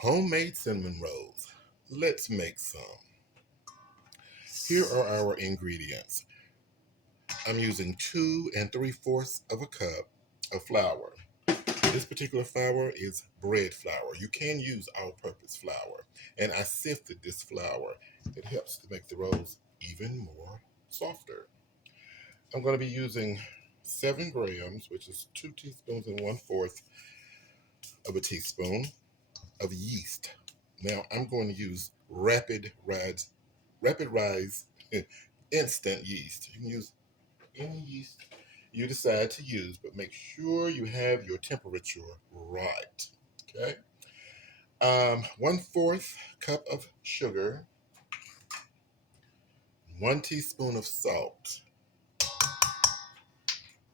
Homemade cinnamon rolls. Let's make some. Here are our ingredients. I'm using 2 3/4 of a cup of flour. This particular flour is bread flour. You can use all-purpose flour. And I sifted this flour. It helps to make the rolls even more softer. I'm going to be using 7 grams, which is 2 teaspoons and 1/4 of a teaspoon of yeast. Now I'm going to use rapid rise instant yeast. You can use any yeast you decide to use, but make sure you have your temperature right. Okay. 1/4 cup of sugar, 1 teaspoon of salt.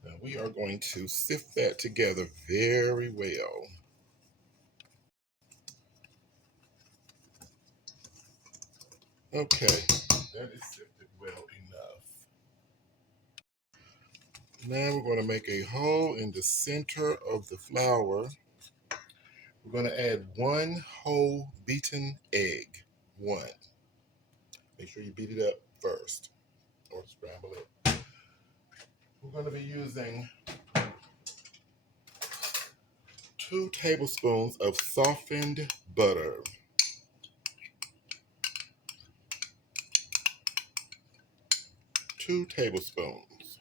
Now we are going to sift that together very well. Okay, that is sifted well enough. Now we're going to make a hole in the center of the flour. We're going to add 1 whole beaten egg. 1. Make sure you beat it up first or scramble it. We're going to be using 2 tablespoons of softened butter. 2 tablespoons.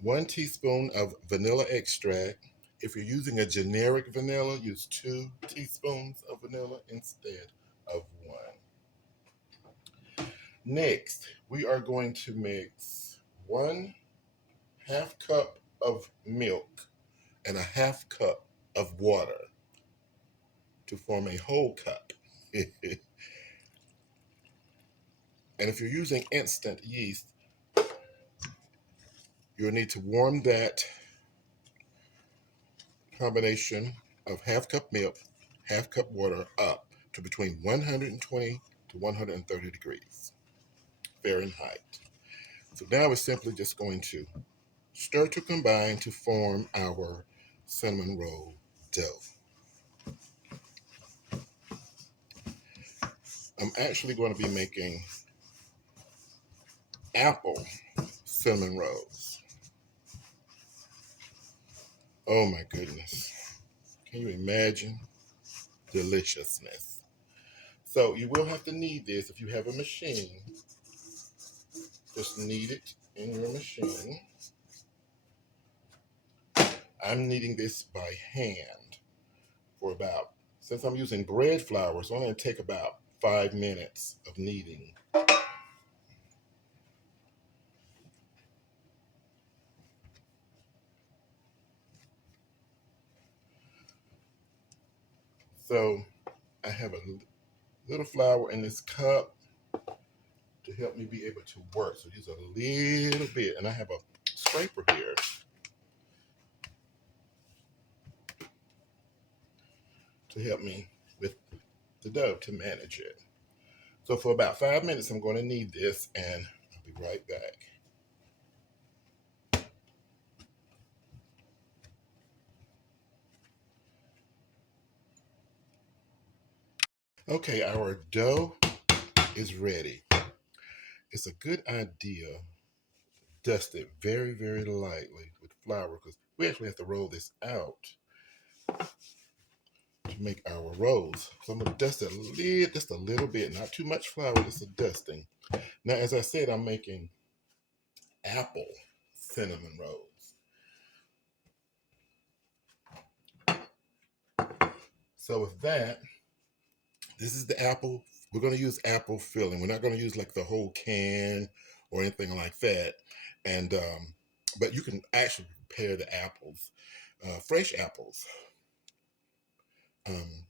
1 teaspoon of vanilla extract. If you're using a generic vanilla, use 2 teaspoons of vanilla instead of 1. Next, we are going to mix 1/2 cup of milk and 1/2 cup of water to form a whole cup. And if you're using instant yeast, you'll need to warm that combination of 1/2 cup milk, 1/2 cup water up to between 120 to 130 degrees Fahrenheit. So now we're simply just going to stir to combine to form our cinnamon roll dough. I'm actually going to be making apple cinnamon rolls. Oh my goodness. Can you imagine? Deliciousness. So you will have to knead this if you have a machine. Just knead it in your machine. I'm kneading this by hand for about, since I'm using bread flour, it's only going to take about 5 minutes of kneading. So I have a little flour in this cup to help me be able to work. So use a little bit, and I have a scraper here to help me with the dough to manage it. So for about 5 minutes, I'm going to knead this, and I'll be right back. Okay, our dough is ready. It's a good idea to dust it very, very lightly with flour because we actually have to roll this out to make our rolls. So I'm going to dust it just a little bit, not too much flour, just a dusting. Now, as I said, I'm making apple cinnamon rolls. So with that, this is the apple. We're going to use apple filling. We're not going to use like the whole can or anything like that. And but you can actually prepare the apples, fresh apples,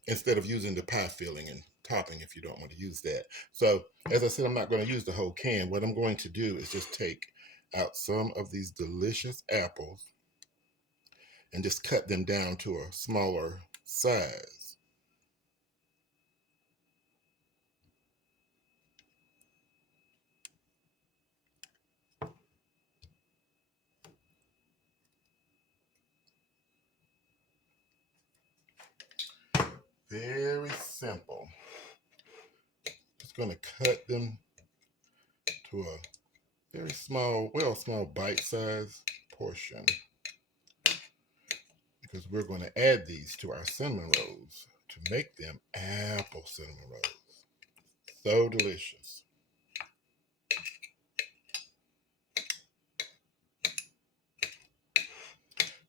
instead of using the pie filling and topping if you don't want to use that. So as I said, I'm not going to use the whole can. What I'm going to do is just take out some of these delicious apples and just cut them down to a smaller size. simple. Just going to cut them to a very small, small bite-sized portion, because we're going to add these to our cinnamon rolls to make them apple cinnamon rolls. So delicious.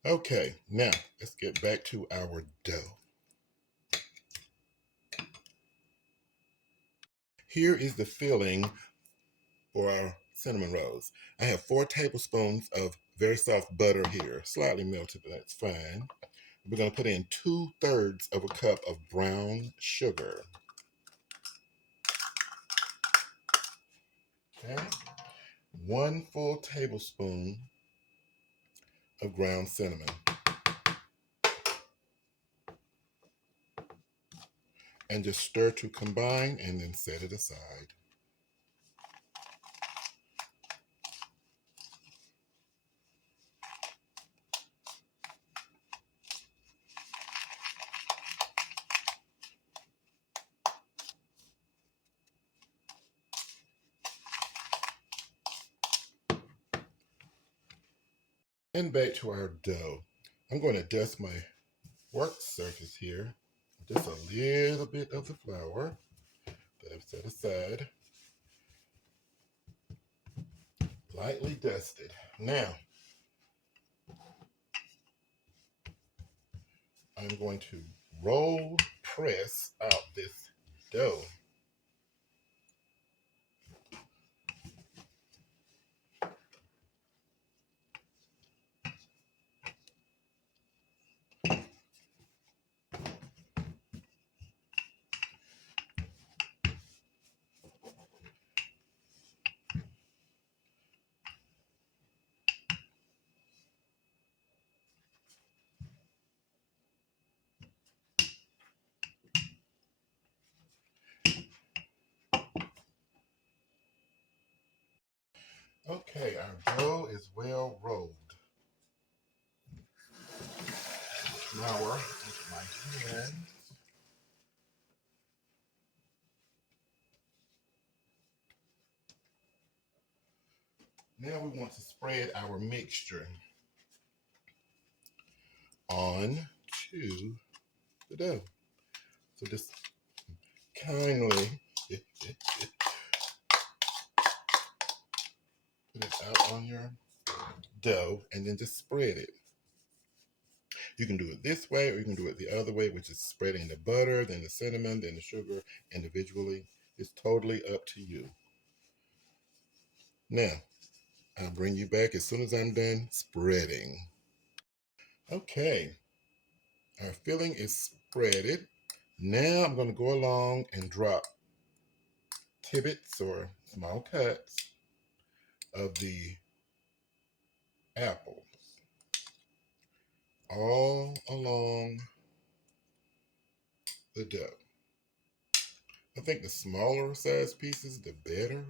Okay, now let's get back to our dough. Here is the filling for our cinnamon rolls. I have 4 tablespoons of very soft butter here, slightly melted, but that's fine. We're going to put in 2/3 of a cup of brown sugar. Okay, 1 full tablespoon of ground cinnamon. And just stir to combine and then set it aside. And back to our dough. I'm going to dust my work surface here with just a little bit of the flour that I've set aside. Lightly dusted. Now, I'm going to roll press out this dough. Okay, our dough is well rolled. Flour with my hand. Now we want to spread our mixture on to the dough. So just kindly put it out on your dough and then just spread it. You can do it this way, or you can do it the other way, which is spreading the butter, then the cinnamon, then the sugar individually. It's totally up to you. Now, I'll bring you back as soon as I'm done spreading. Okay, our filling is spreaded. Now I'm going to go along and drop tibbits or small cuts of the apples all along the dough. I think the smaller size pieces, the better,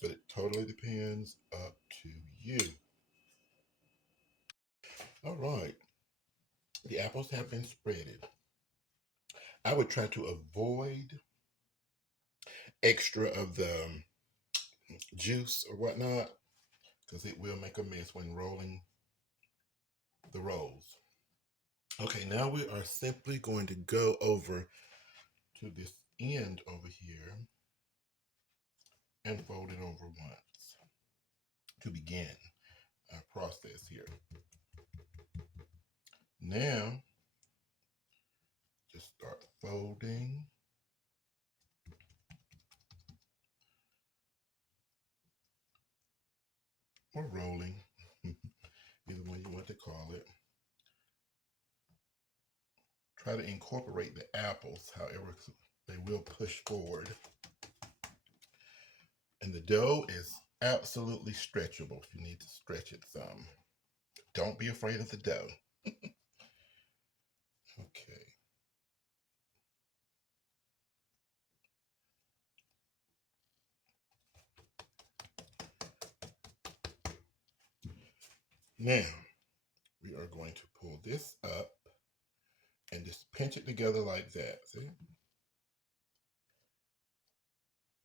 but it totally depends up to you. All right, the apples have been spreaded. I would try to avoid extra of the juice or whatnot, because it will make a mess when rolling the rolls. Okay, now we are simply going to go over to this end over here and fold it over once to begin our process here. Now, just start folding. Or rolling, either one you want to call it. Try to incorporate the apples, however, they will push forward. And the dough is absolutely stretchable if you need to stretch it some. Don't be afraid of the dough. Okay. Now, we are going to pull this up and just pinch it together like that, see?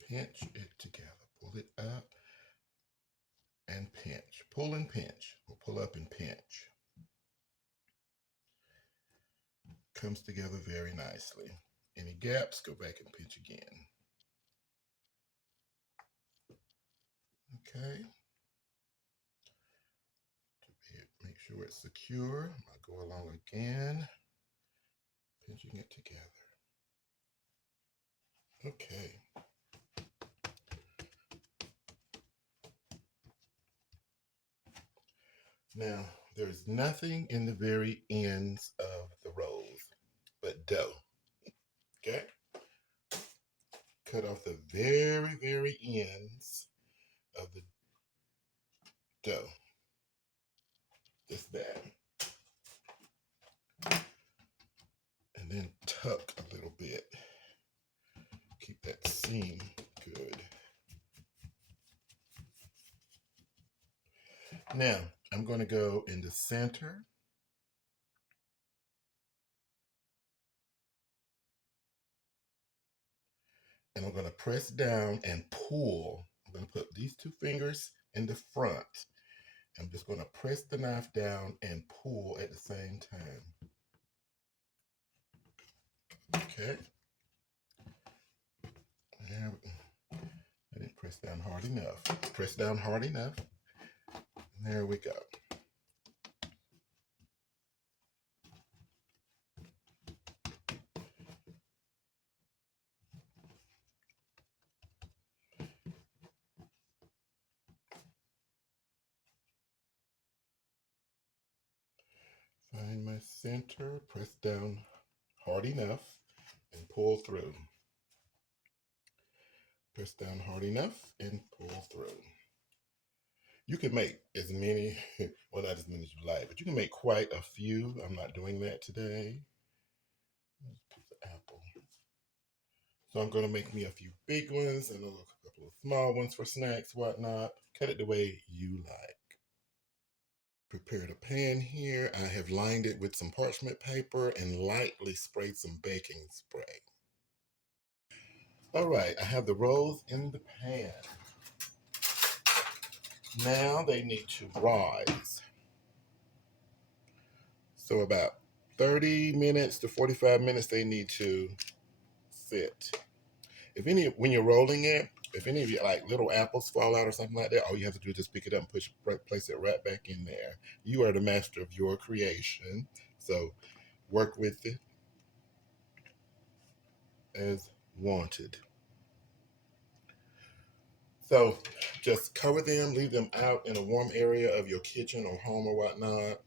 pinch it together. Pull it up and pinch. Pull and pinch. Or pull up and pinch. Comes together very nicely. Any gaps, go back and pinch again. Okay. Make sure it's secure. I'll go along again, pinching it together. Okay. Now, there's nothing in the very ends of the rolls but dough. Okay? Cut off the very, very ends of the dough. Just that. And then tuck a little bit. Keep that seam good. Now, I'm going to go in the center. And I'm going to press down and pull. I'm going to put these two fingers in the front. I'm just going to press the knife down and pull at the same time. Okay. There we go. I didn't press down hard enough. Press down hard enough. And there we go. Find my center, press down hard enough, and pull through. Press down hard enough and pull through. You can make as many, well, not as many as you like, but you can make quite a few. I'm not doing that today. Piece of apple. So I'm going to make me a few big ones and a couple of small ones for snacks, whatnot. Cut it the way you like. Prepared a pan here. I have lined it with some parchment paper and lightly sprayed some baking spray. All right, I have the rolls in the pan. Now they need to rise. So about 30 minutes to 45 minutes they need to sit. When you're rolling it, if any of you like little apples fall out or something like that, all you have to do is just pick it up and place it right back in there. You are the master of your creation, so work with it as wanted. So just cover them, leave them out in a warm area of your kitchen or home or whatnot,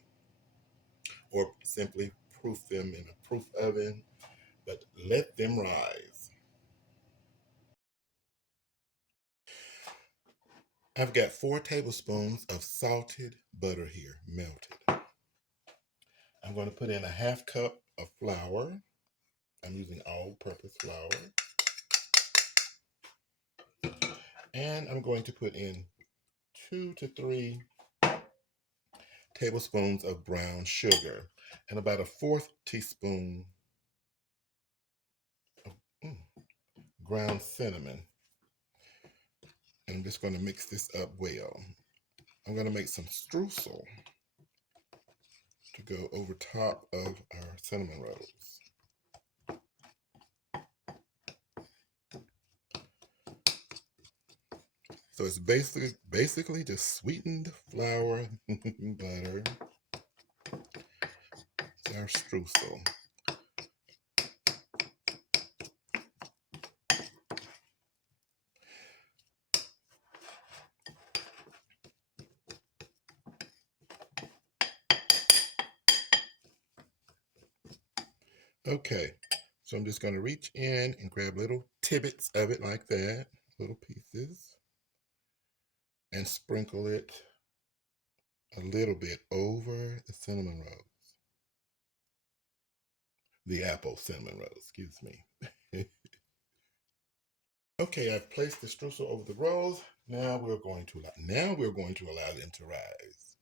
or simply proof them in a proof oven, but let them rise. I've got 4 tablespoons of salted butter here, melted. I'm going to put in a half cup of flour. I'm using all-purpose flour. And I'm going to put in 2 to 3 tablespoons of brown sugar and about a 1/4 teaspoon of ground cinnamon. And I'm just going to mix this up well. I'm going to make some streusel to go over top of our cinnamon rolls. So it's basically just sweetened flour, butter. It's our streusel. Okay, so I'm just going to reach in and grab little tidbits of it like that, little pieces, and sprinkle it a little bit over the cinnamon rolls. The apple cinnamon rolls, excuse me. Okay, I've placed the streusel over the rolls. Now we're going to allow them to rise.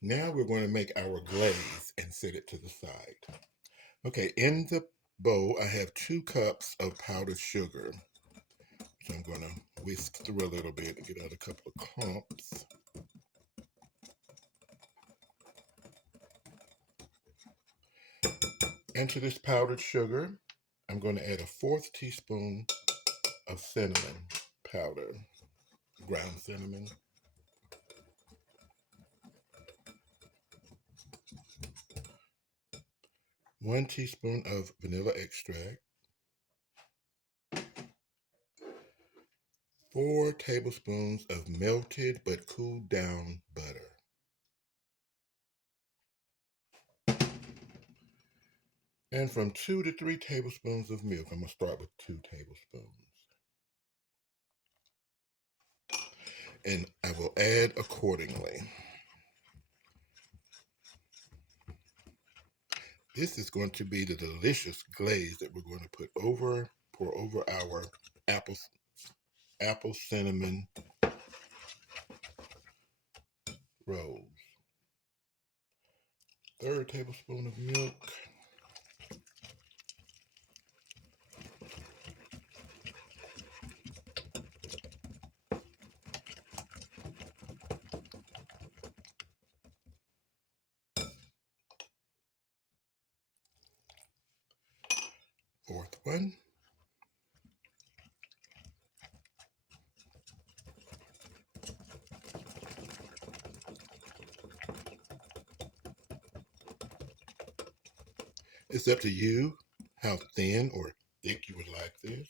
Now we're going to make our glaze and set it to the side. Okay, in the bowl I have 2 cups of powdered sugar. So I'm going to whisk through a little bit to get out a couple of clumps. And to this powdered sugar, I'm going to add a 1/4 teaspoon of cinnamon powder, ground cinnamon. One teaspoon of vanilla extract. 4 tablespoons of melted but cooled down butter. And from 2 to 3 tablespoons of milk. I'm going to start with 2 tablespoons. And I will add accordingly. This is going to be the delicious glaze that we're going to pour over our apple cinnamon rolls. 1/3 tablespoon of milk. 1/4 one. It's up to you how thin or thick you would like this.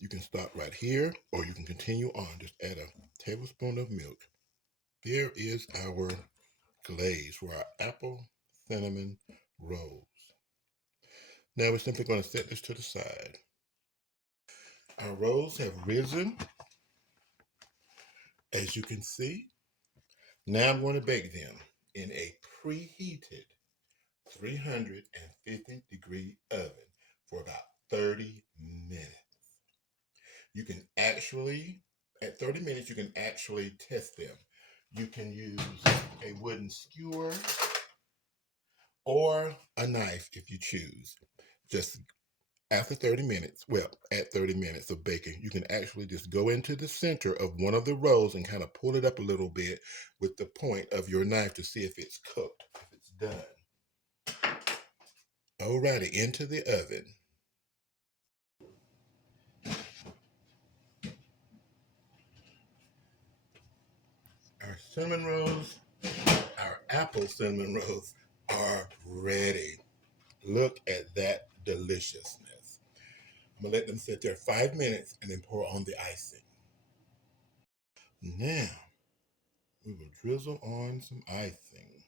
You can stop right here or you can continue on. Just add a tablespoon of milk. There is our glaze for our apple cinnamon rolls. Now we're simply going to set this to the side. Our rolls have risen, as you can see. Now I'm going to bake them in a preheated 350-degree oven for about 30 minutes. You can actually, at 30 minutes, you can actually test them. You can use a wooden skewer or a knife if you choose. Just after 30 minutes, well, at 30 minutes of baking, you can actually just go into the center of one of the rolls and kind of pull it up a little bit with the point of your knife to see if it's cooked, if it's done. Alrighty, into the oven. Our cinnamon rolls, our apple cinnamon rolls are ready. Look at that deliciousness. I'm gonna let them sit there 5 minutes and then pour on the icing. Now, we will drizzle on some icing.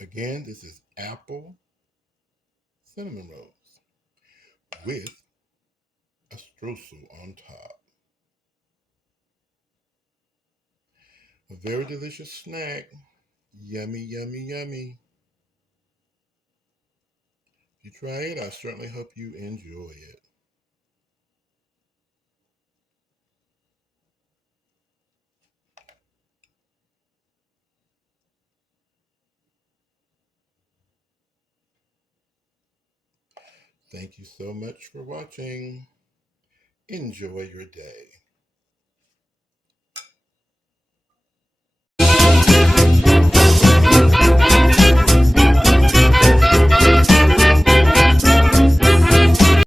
Again, this is apple cinnamon rolls with a streusel on top. A very delicious snack. Yummy, yummy, yummy. If you try it, I certainly hope you enjoy it. Thank you so much for watching. Enjoy your day.